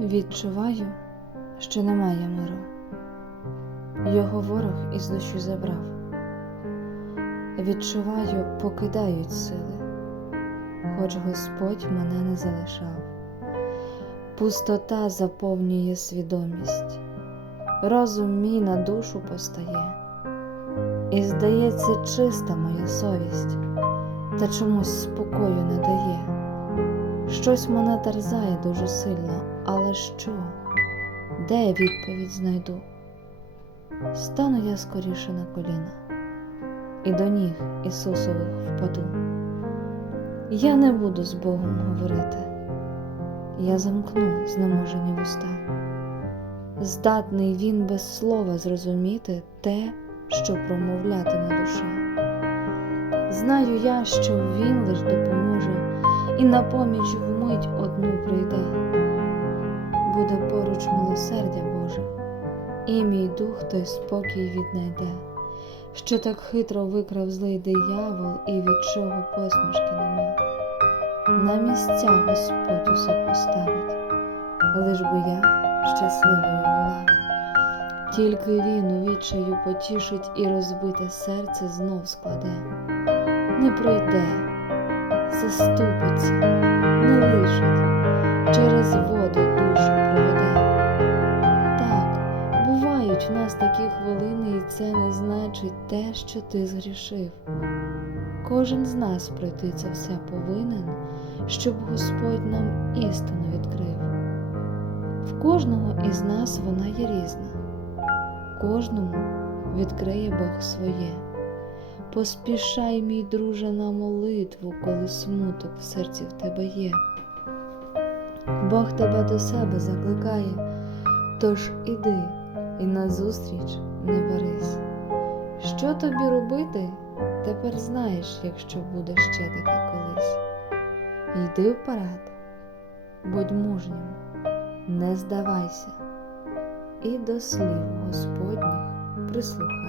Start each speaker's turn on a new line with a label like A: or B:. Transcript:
A: Відчуваю, що немає миру. Його ворог із душі забрав. Відчуваю, покидають сили, хоч Господь мене не залишав. Пустота заповнює свідомість, розум мій на душу постає, і здається, чиста моя совість, та чомусь спокою не дає. Щось мене терзає дуже сильно, але що? Де я відповідь знайду? Стану я скоріше на коліна, і до ніг Ісусових впаду. Я не буду з Богом говорити, я замкну знеможені вуста. Здатний він без слова зрозуміти те, що промовлятиме душа. Знаю я, що він лиш допоможе і на поміч вмить одну прийде. Буде поруч милосердя Боже, і мій дух той спокій віднайде, що так хитро викрав злий диявол, і від чого посмішки нема. На місця Господь усе поставить, лиш би я щасливою була. Тільки він у відчаю потішить і розбите серце знов складе. Не пройде, заступиться, не лишить, через воду в нас такі хвилини, і це не значить те, що ти згрішив. Кожен з нас пройти це все повинен, щоб Господь нам істину відкрив. В кожного із нас вона є різна, кожному відкриє Бог своє. Поспішай, мій друже, на молитву, коли смуток в серці в тебе є. Бог тебе до себе закликає, тож іди і назустріч не берись. Що тобі робити, тепер знаєш, якщо буде ще таке колись. Йди вперед, будь мужнім, не здавайся, і до слів Господніх прислухайся.